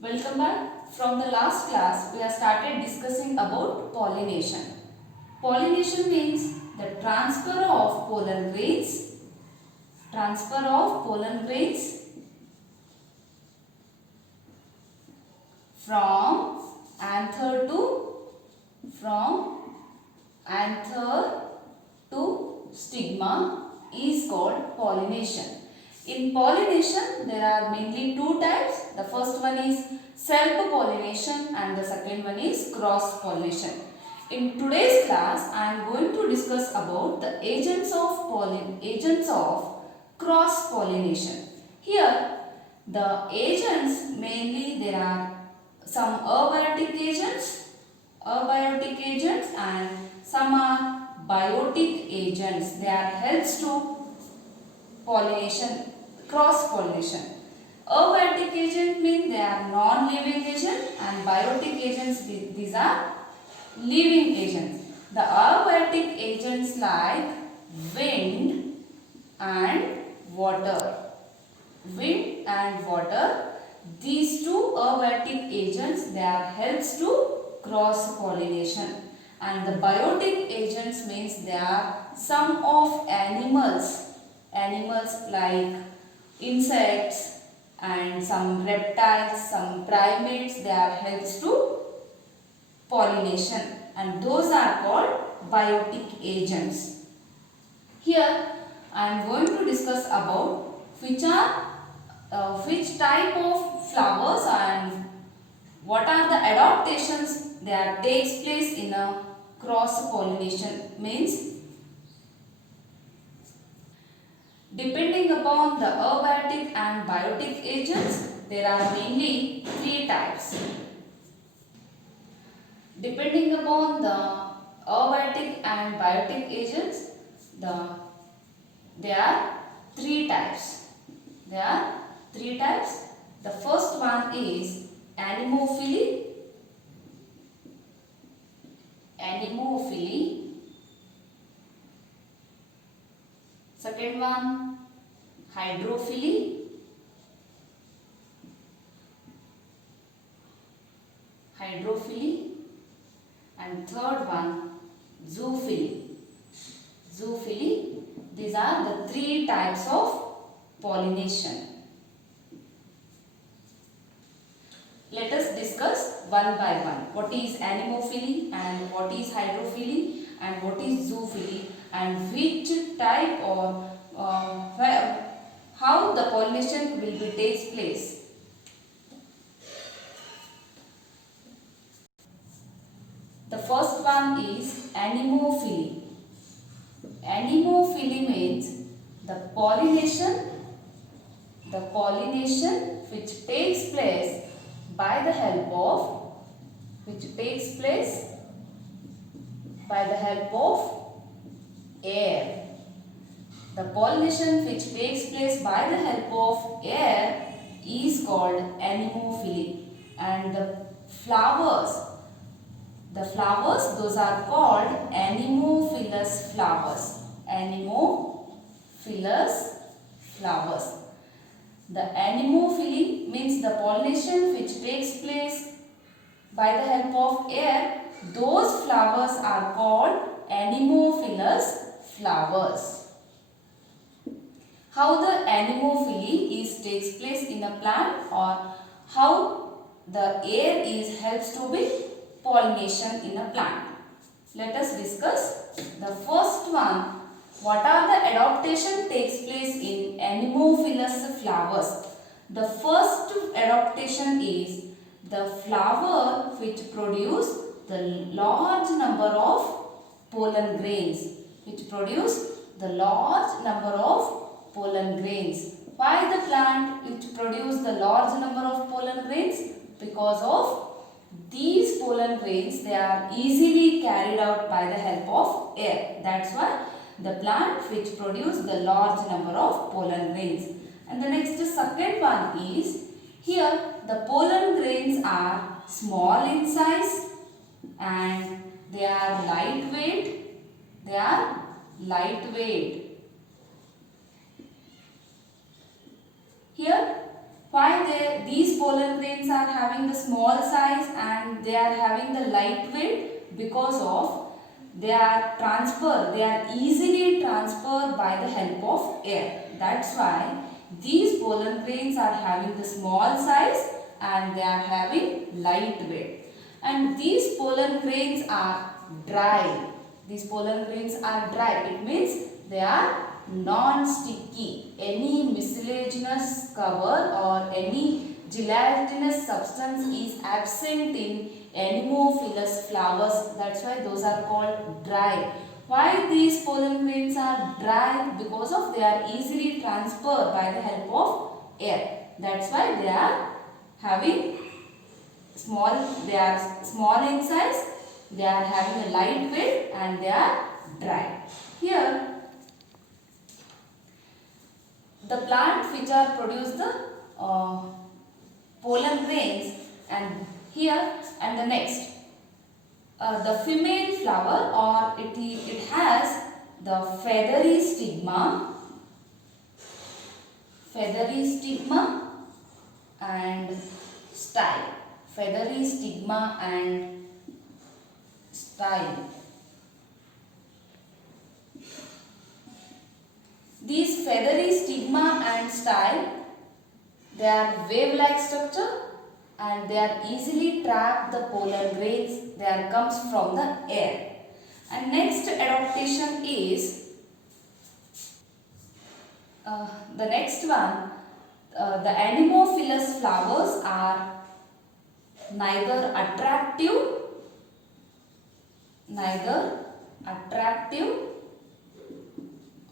Welcome back. From the last class, we have started discussing about pollination. Pollination means the transfer of pollen grains from anther from anther to stigma is called pollination. In pollination, there are mainly two types. The first one is self-pollination and the second one is cross-pollination. In today's class, I am going to discuss about the agents of cross-pollination. Here, the agents mainly there are some abiotic agents and some are biotic agents. They are helps to pollination, cross pollination. Abiotic agent means they are non-living agent and biotic agents these are living agents. The abiotic agents like wind and water. Wind and water, these two abiotic agents they are helps to cross pollination, and the biotic agents means they are some of animals like insects and some reptiles, some primates, they are helps to pollination and those are called biotic agents. Here I am going to discuss about which type of flowers and what are the adaptations that takes place in a cross pollination means. Depending upon the abiotic and biotic agents, there are mainly three types. Depending upon the abiotic and biotic agents, there are three types. The first one is anemophily. Second one, hydrophily. And third one, zoophily. These are the three types of pollination. Let us discuss one by one. What is anemophily and what is hydrophily and what is zoophily and which type or how the pollination will be takes place. The first one is anemophily. Anemophily means the pollination which takes place by the help of air. The pollination which takes place by the help of air is called anemophily, and the flowers those are called anemophilous flowers. The anemophily means the pollination which takes place by the help of air. Those flowers are called anemophilous flowers. How the anemophily takes place in a plant or how the air helps to be pollination in a plant. Let us discuss the first one. What are the adaptation takes place in anemophilous flowers? The first adaptation is the flower which produce the large number of pollen grains. Why the plant which produce the large number of pollen grains? Because of these pollen grains, they are easily carried out by the help of air. That's why the plant which produce the large number of pollen grains. And the next second one is, here the pollen grains are small in size and they are lightweight. Here Why these pollen grains are having the small size and they are having the light weight? Because of they are easily transferred by the help of air. That's why these pollen grains are having the small size and they are having light weight. And these pollen grains are dry. These pollen grains are dry. It means they are non-sticky. Any mucilaginous cover or any gelatinous substance is absent in anemophilous flowers. That's why those are called dry. Why these pollen grains are dry? Because of they are easily transferred by the help of air. That's why they are having they are small in size, they are having a light weight and they are dry. Here the plant which are produce the pollen grains, and here and the next the female flower, or it has the feathery stigma and style. Feathery stigma and style. These feathery stigma and style, they are wave-like structure and they are easily trap the pollen grains. They are comes from the air. And next adaptation is the next one. The anemophilous flowers are neither attractive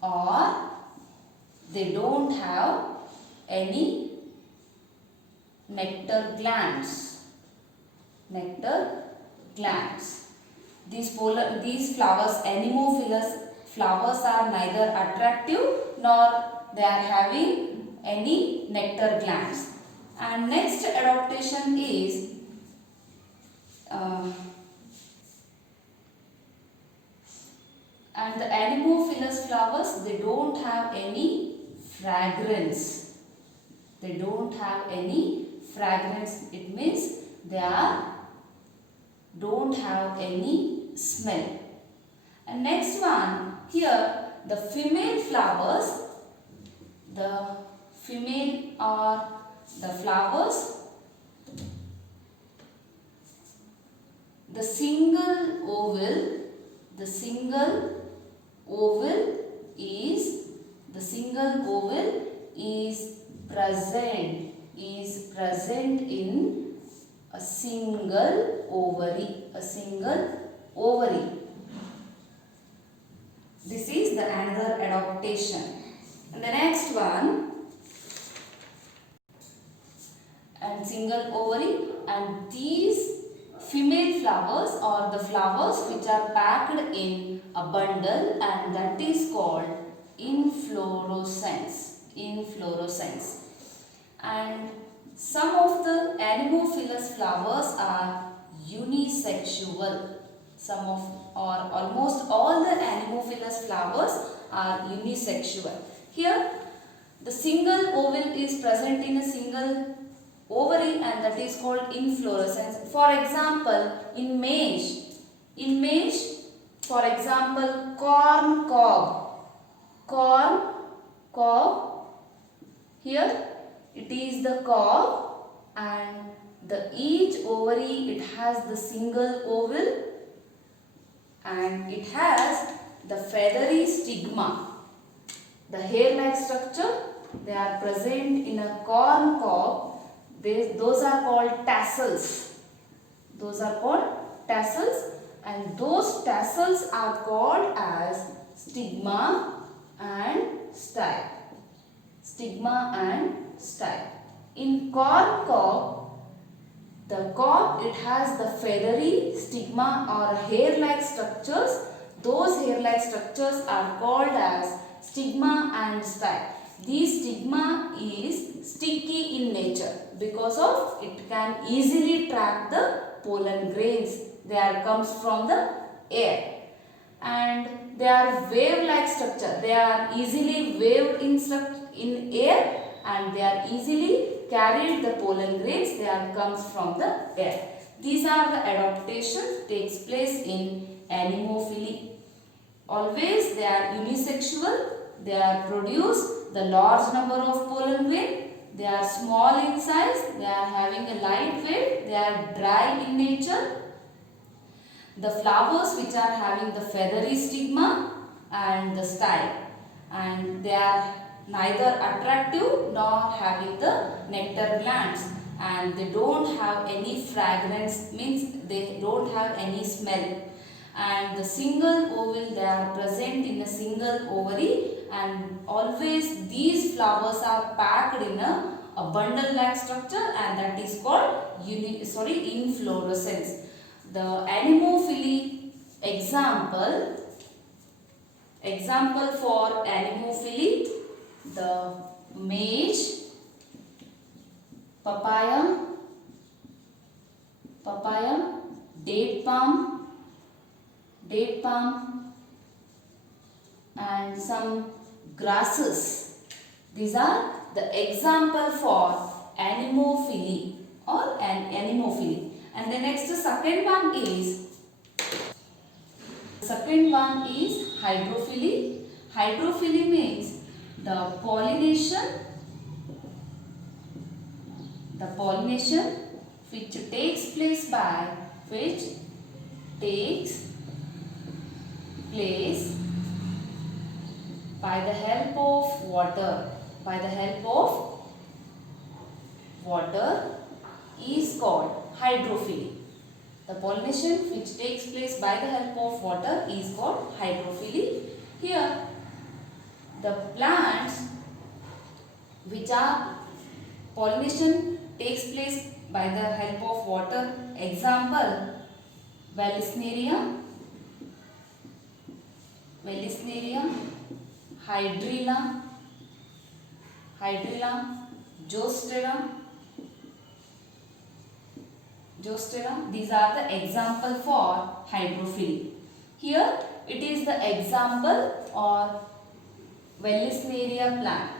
or they don't have any nectar glands. These flowers, anemophilous flowers, are neither attractive nor they are having any nectar glands. And next adaptation is and the anemophilous flowers, they don't have any fragrance. It means they don't have any smell. And next one, here the female flowers, the flowers, the single oval is present in a single ovary. This is the another adaptation. And the next one, and single ovary, and these female flowers or the flowers which are packed in a bundle, and that is called inflorescence. And some of the anemophilous flowers are unisexual. Almost all the anemophilous flowers are unisexual. Here the single oval is present in a single ovary, and that is called inflorescence. For example, in maize, for example, corn cob. Here it is the cob, and each ovary, it has the single oval and it has the feathery stigma. The hair-like structure, they are present in a corn cob. Those are called tassels. And those tassels are called as stigma and style. In corn cob, the cob, it has the feathery stigma or hair-like structures. Those hair-like structures are called as stigma and style. This stigma is sticky in nature because of it can easily trap the pollen grains. They comes from the air. And they are wave-like structure. They are easily waved in air, and they are easily carried the pollen grains, they are comes from the air. These are the adaptation takes place in anemophily. Always they are unisexual, they are produce the large number of pollen grain, they are small in size, they are having a light weight, they are dry in nature. The flowers which are having the feathery stigma and the style, and they are neither attractive nor having the nectar glands, and they don't have any fragrance, means they don't have any smell. And the single ovule, they are present in a single ovary, and always these flowers are packed in a bundle like structure, and that is called inflorescence. The anemophily example for anemophily, the maize, papaya, date palm, and some grasses. These are the example for anemophily or anemophily. And the next second one is hydrophily. Hydrophily means the pollination which takes place by the help of water is called hydrophily. The pollination which takes place by the help of water is called hydrophily. Here the plants which are pollination takes place by the help of water, example Vallisneria, Hydrilla, Zostera. These are the example for hydrophily. Here it is the example or Vallisneria plant.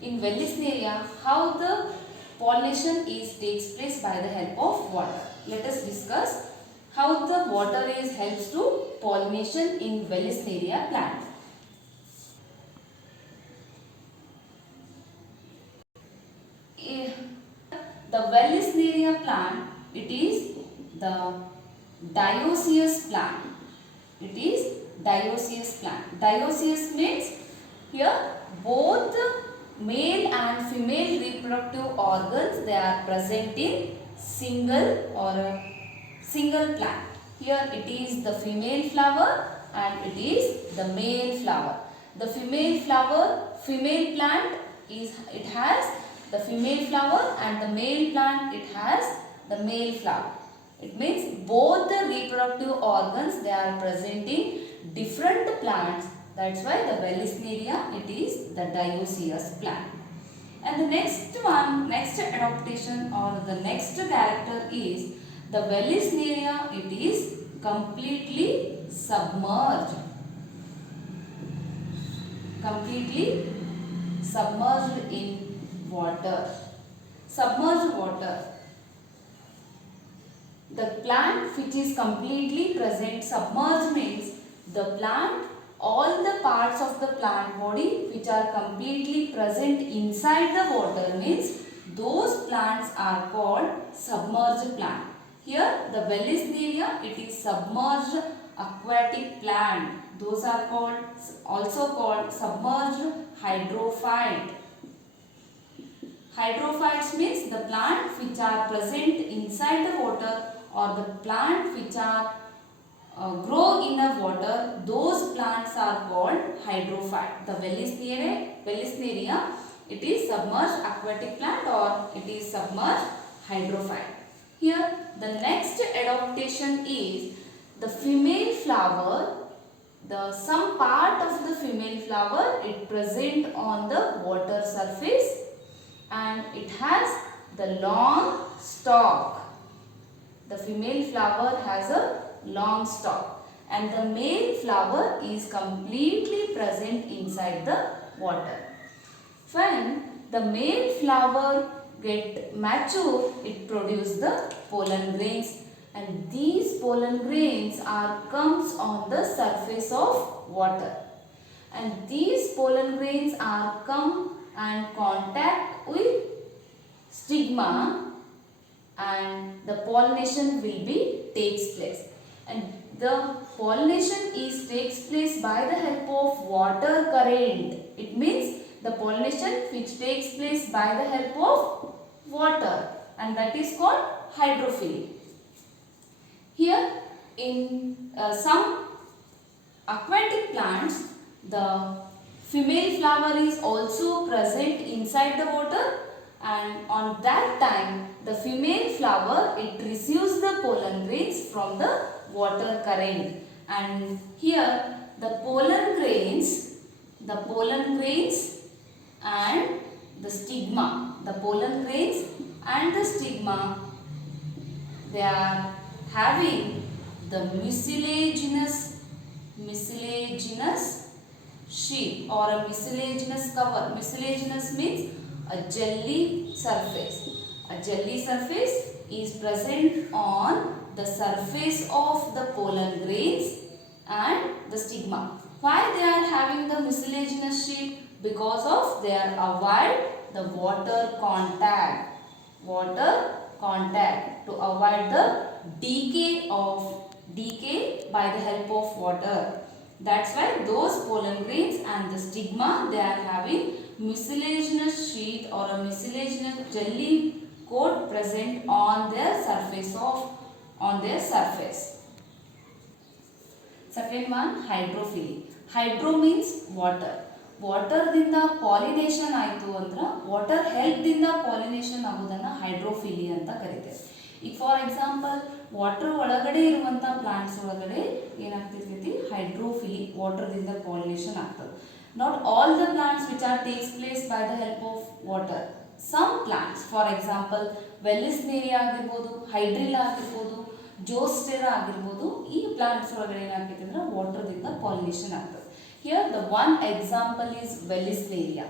In Vallisneria, how the pollination takes place by the help of water. Let us discuss how the water helps to pollination in Vallisneria plant. The Vallisneria plant, it is the dioecious plant. Dioecious means here both male and female reproductive organs, they are present in single plant. Here it is the female flower and it is the male flower. The female plant it has the female flower, and the male plant it has the male flower. It means both the reproductive organs, they are present in different plants. That's why the Vallisneria, it is the dioecious plant. And the next adaptation or the next character is the Vallisneria, it is completely submerged in water. Submerged water. The plant which is completely present submerged means the plant, all the parts of the plant body which are completely present inside the water, means those plants are called submerged plant. Here the Vallisneria, it is submerged aquatic plant. Those are also called submerged hydrophyte. Hydrophytes means the plants which are present inside the water, or the plants which are grow in the water, those plants are called hydrophyte. The Vallisneria, it is submerged aquatic plant or it is submerged hydrophyte. Here the next adaptation is the female flower. Some part of the female flower it present on the water surface, and it has the long stalk. The female flower has a long stalk. and the male flower is completely present inside the water. When the male flower get mature, it produces the pollen grains, and these pollen grains comes on the surface of water, and these pollen grains are come and contact with stigma, and the pollination will be takes place, and the pollination takes place by the help of water current. It means the pollination which takes place by the help of water, and that is called hydrophily. Here in some aquatic plants, the female flower is also present inside the water, and on that time the female flower it receives the pollen grains from the water current, and here the pollen grains and the stigma, they are having the mucilaginous sheath or a mucilaginous cover. Mucilaginous means a jelly surface. A jelly surface is present on the surface of the pollen grains and the stigma. Why they are having the mucilaginous sheath? Because of they are avoid the water contact to avoid the decay by the help of water. That's why those pollen grains and the stigma, they are having mucilaginous sheath or a mucilaginous jelly coat present on their surface. Second one, hydrophily. Hydro means water. Water dinda pollination ಆಯಿತು ಅಂದ್ರೆ water help ದಿಂದ pollination ಆಗೋದನ್ನ ಹೈಡ್ರೋಫಿಲಿ ಅಂತ ಕರೀತೇವೆ. ಈಗ for example water ಒಳಗಡೆ ಇರುವಂಥ plants ಒಳಗಡೆ ಏನಾಗ್ತಿರ್ತೈತಿ, ಹೈಡ್ರೋಫಿಲಿ, ವಾಟರ್ದಿಂದ ಪಾಲಿನೇಷನ್ ಆಗ್ತದೆ. Not all the plants which takes place by the help of water. Some plants for example vallisneria ಆಗಿರ್ಬೋದು, ಹೈಡ್ರಿಲ್ಲಾ ಆಗಿರ್ಬೋದು, ಜೋಸ್ಟೆರಾ ಆಗಿರ್ಬೋದು, ಈ ಪ್ಲಾಂಟ್ಸ್ ಒಳಗಡೆ ಏನಾಗ್ತೈತೆ ಅಂದ್ರೆ ವಾಟರ್ದಿಂದ ಪಾಲಿನೇಷನ್ ಆಗ್ತದೆ. Here the one example is Wellisneria.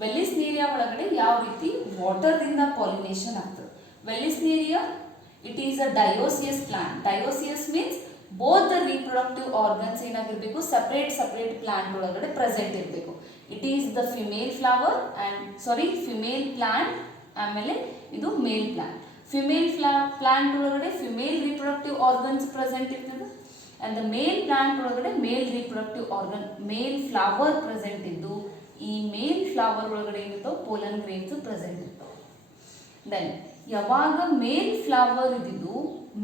Wellisneria ಒಳಗಡೆ ಯಾವ ರೀತಿ ವಾಟರ್ ದಿಂದ ಪಾಲಿನೇಷನ್ ಆಗ್ತದೆ. Wellisneria, it is a dioecious plant. Dioecious means both the reproductive organs ಏನಾಗಿರಬೇಕು, separate plant ಒಳಗಡೆ ಪ್ರೆಸೆಂಟ್ ಇರಬೇಕು. It is the female plant, ಆಮೇಲೆ ಇದು ಮೇಲ್ ಪ್ಲಾಂಟ್. ಫಿಮೇಲ್ ಪ್ಲಾಂಟ್ ಒಳಗಡೆ ಫಿಮೇಲ್ reproductive organs ಪ್ರೆಸೆಂಟ್ ಇರ್ತದೆ, and the male plant ಒಳಗಡೆ male reproductive organ, male flower present ಇದ್ದು, ಈ ಮೇಲ್ ಫ್ಲವರ್ ಒಳಗಡೆ ಏನಿರ್ತಾವೆ ಪೋಲನ್ ಗ್ರೇನ್ಸ್ ಪ್ರೆಸೆಂಟ್ ಇರ್ತಾವೆ. ದೆನ್ ಯಾವಾಗ ಮೇಲ್ ಫ್ಲವರ್ ಇದ್ದು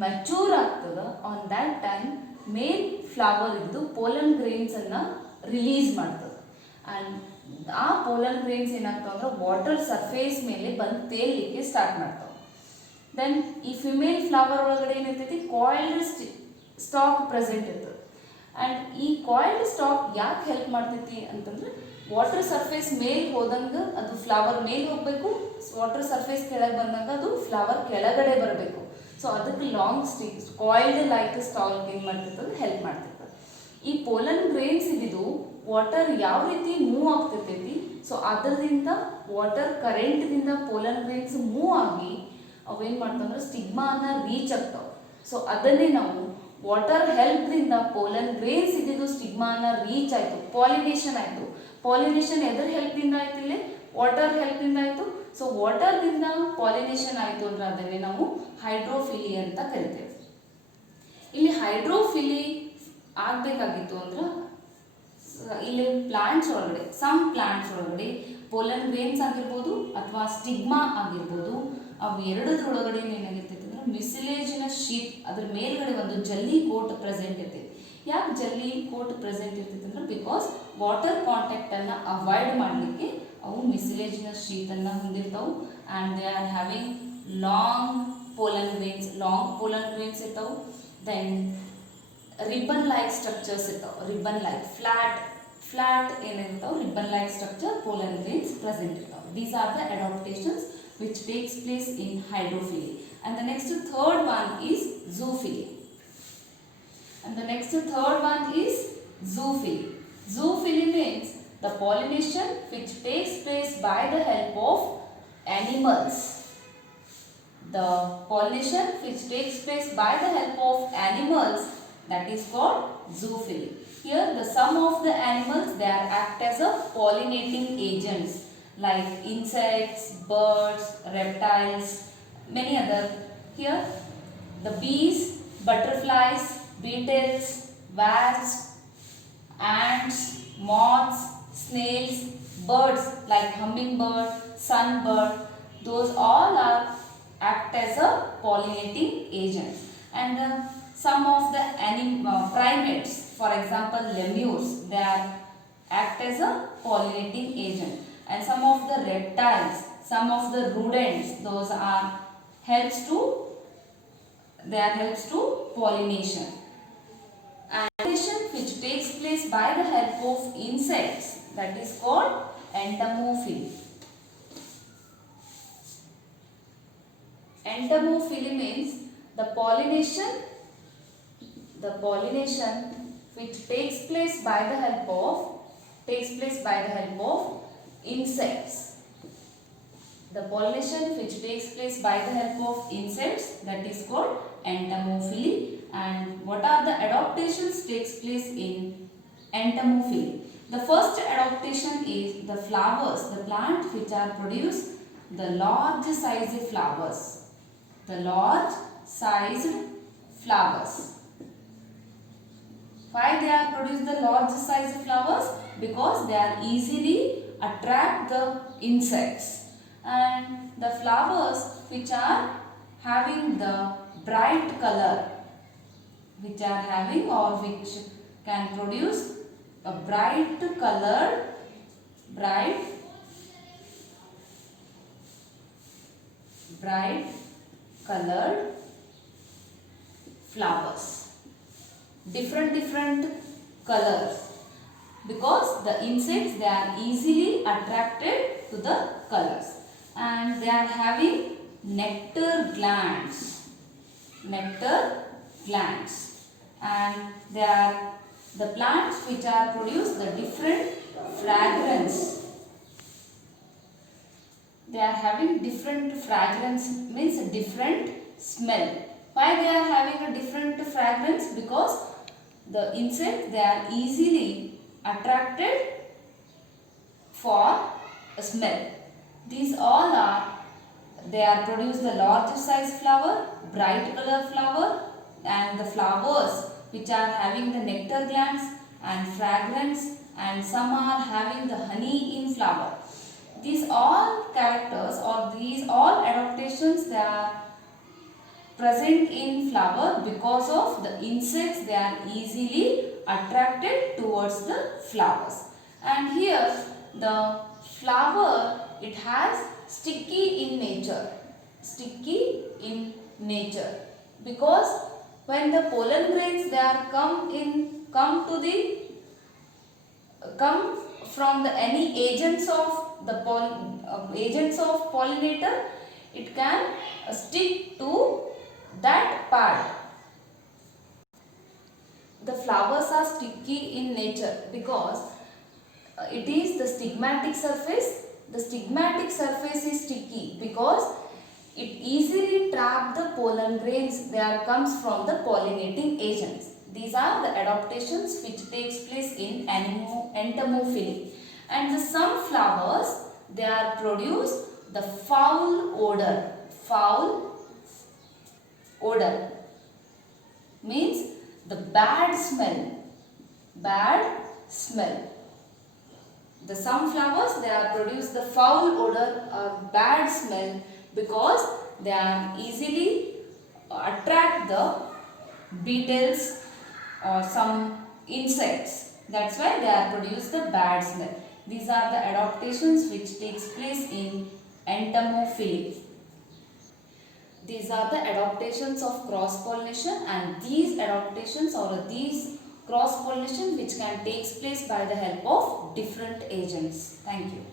ಮೆಚೂರ್ ಆಗ್ತದೆ, on that time male flower ಇದ್ದು ಪೋಲನ್ ಗ್ರೇನ್ಸ್ ಅನ್ನ ರಿಲೀಸ್ ಮಾಡ್ತದೆ, ಆ್ಯಂಡ್ ಆ ಪೋಲನ್ ಗ್ರೇನ್ಸ್ ಏನಾಗ್ತಾವೆ ಅಂದ್ರೆ ವಾಟರ್ ಸರ್ಫೇಸ್ ಮೇಲೆ ಬಂದು ತೇಲಿಕ್ಕೆ ಸ್ಟಾರ್ಟ್ ಮಾಡ್ತಾವೆ. ದೆನ್ ಈ ಫಿಮೇಲ್ ಫ್ಲವರ್ ಒಳಗಡೆ ಏನಿರ್ತೈತಿ ಕಾಯಿಲ್ಡ್ ಸ್ಟಾಕ್ ಪ್ರೆಸೆಂಟ್ ಇರ್ತದೆ, ಆ್ಯಂಡ್ ಈ ಕಾಯಿಲ್ಡ್ ಸ್ಟಾಕ್ ಯಾಕೆ ಹೆಲ್ಪ್ ಮಾಡ್ತೈತಿ ಅಂತಂದ್ರೆ ವಾಟರ್ ಸರ್ಫೇಸ್ ಮೇಲೆ ಹೋದಂಗೆ ಅದು ಫ್ಲವರ್ ಮೇಲೆ ಹೋಗಬೇಕು, ವಾಟರ್ ಸರ್ಫೇಸ್ ಕೆಳಗೆ ಬಂದಾಗ ಅದು ಫ್ಲವರ್ ಕೆಳಗಡೆ ಬರಬೇಕು. ಸೊ ಅದಕ್ಕೆ ಲಾಂಗ್ ಕಾಯಿಲ್ಡ್ ಲೈಕ್ ಸ್ಟಾಕ್ ಏನು ಮಾಡ್ತಿರ್ತದೆ, ಹೆಲ್ಪ್ ಮಾಡ್ತಿರ್ತದೆ. ಈ ಪೋಲನ್ ಗ್ರೇನ್ಸ್ ಇದ್ದು ವಾಟರ್ ಯಾವ ರೀತಿ ಮೂವ್ ಆಗ್ತಿರ್ತೈತಿ, ಸೊ ಅದರಿಂದ ವಾಟರ್ ಕರೆಂಟ್ದಿಂದ ಪೋಲನ್ ಗ್ರೇನ್ಸ್ ಮೂವ್ ಆಗಿ ಅವೇನು ಮಾಡ್ತಾವಂದ್ರೆ ಸ್ಟಿಗ್ಮಾನ ರೀಚ್ ಆಗ್ತಾವೆ. ಸೊ ಅದನ್ನೇ ನಾವು ವಾಟರ್ ಹೆಲ್ಪ್ದಿಂದ ಪೋಲನ್ ಗ್ರೇನ್ಸ್ ಇದ್ದಿದ್ದು ಸ್ಟಿಗ್ಮಾನ ರೀಚ್ ಆಯಿತು, ಪಾಲಿನೇಷನ್ ಆಯಿತು. ಪಾಲಿನೇಷನ್ ಎದರ ಹೆಲ್ಪಿಂದ ಆಯ್ತು, ಇಲ್ಲಿ ವಾಟರ್ ಹೆಲ್ಪಿಂದ ಆಯಿತು. ಸೊ ವಾಟರ್ದಿಂದ ಪಾಲಿನೇಷನ್ ಆಯಿತು ಅಂದ್ರೆ ಅದನ್ನೇ ನಾವು ಹೈಡ್ರೋಫಿಲಿ ಅಂತ ಕರಿತೇವೆ. ಇಲ್ಲಿ ಹೈಡ್ರೋಫಿಲಿ ಆಗಬೇಕಾಗಿತ್ತು ಅಂದ್ರೆ ಇಲ್ಲಿ ಪ್ಲಾಂಟ್ಸ್ ಒಳಗಡೆ, ಸಮ್ ಪ್ಲಾಂಟ್ಸ್ ಒಳಗಡೆ ಪೋಲನ್ ಗ್ರೇನ್ಸ್ ಆಗಿರ್ಬೋದು ಅಥವಾ ಸ್ಟಿಗ್ಮಾ ಆಗಿರ್ಬೋದು, ಅವು ಎರಡರೊಳಗಡೆ ಏನಾಗಿರ್ತೈತೆ ಅಂದ್ರೆ ಮ್ಯುಸಿಲೇಜಿನಸ್ ಶೀಟ್, ಅದ್ರ ಮೇಲ್ಗಡೆ ಒಂದು ಜಲ್ಲಿ ಕೋಟ್ ಪ್ರೆಸೆಂಟ್ ಇರ್ತೈತಿ. ಯಾಕೆ ಜಲ್ಲಿ ಕೋಟ್ ಪ್ರೆಸೆಂಟ್ ಇರ್ತೈತೆ ಅಂದ್ರೆ ಬಿಕಾಸ್ ವಾಟರ್ ಕಾಂಟ್ಯಾಕ್ಟನ್ನು ಅವಾಯ್ಡ್ ಮಾಡಲಿಕ್ಕೆ ಅವು ಮ್ಯುಸಿಲೇಜಿನಸ್ ಶೀಟನ್ನು ಹೊಂದಿರ್ತಾವೆ, and they are having long pollen grains ಇರ್ತಾವೆ. ದೆನ್ ರಿಬ್ಬನ್ ಲೈಕ್ ಸ್ಟ್ರಕ್ಚರ್ಸ್ ಇರ್ತಾವೆ, ರಿಬ್ಬನ್ ಲೈಕ್ ಫ್ಲಾಟ್ ಏನಿರ್ತಾವೆ ribbon like structure pollen grains present ಇರ್ತಾವೆ. These are the adaptations which takes place in hydrophily. And the next third one is zoophily. And the next third one is zoophily. Zoophily means the pollination which takes place by the help of animals. The pollination which takes place by the help of animals, that is called zoophily. Here the some of the animals, they are act as a pollinating agents like insects, birds, reptiles, many other. Here the bees, butterflies, beetles, wasps, ants, moths, snails, birds like hummingbird, sunbird, those all are act as a pollinating agent. And some of the primates, for example lemurs, they are act as a pollinating agent. And some of the reptiles, some of the rodents, those are helps to pollination. And pollination which takes place by the help of insects, that is called entomophily. Entomophily means the pollination which takes place by the help of insects. The pollination which takes place by the help of insects, that is called entomophily. And what are the adaptations takes place in entomophily? The first adaptation is the flowers, the plants which are produce the large sized flowers. The large sized flowers. Why they are produce the large sized flowers? Because they are easily attract the insects. And the flowers which are having the bright color, which are having or which can produce a bright colored flowers, different colors, because the insects, they are easily attracted to the colors. And they are having nectar glands, and they are the plants which are produce the different fragrance. They are having different fragrance, means different smell. Why they are having a different fragrance? Because the insects, they are easily attracted for a smell. These all are, they are produce the large size flower, bright color flower, and the flowers which are having the nectar glands and fragrance, and some are having the honey in flower. These all characters or these all adaptations, they are present in flower because of the insects, they are easily attracted towards the flowers. And here the flower, it has sticky in nature, because when the pollen grains, they are come from the any agents of the pollinator, it can stick to that part. The flowers are sticky in nature because it is the stigmatic surface. The stigmatic surface is sticky because it easily traps the pollen grains. They are comes from the pollinating agents. These are the adaptations which takes place in entomophily. And the some flowers, they are produce the foul odor. Foul odor means the bad smell. The some flowers, they are produce the foul odor or bad smell because they are easily attract the beetles or some insects. That's why they are produce the bad smell. These are the adaptations which takes place in entomophily. These are the adaptations of cross pollination, and these adaptations or these cross pollination which can takes place by the help of different agents. Thank you.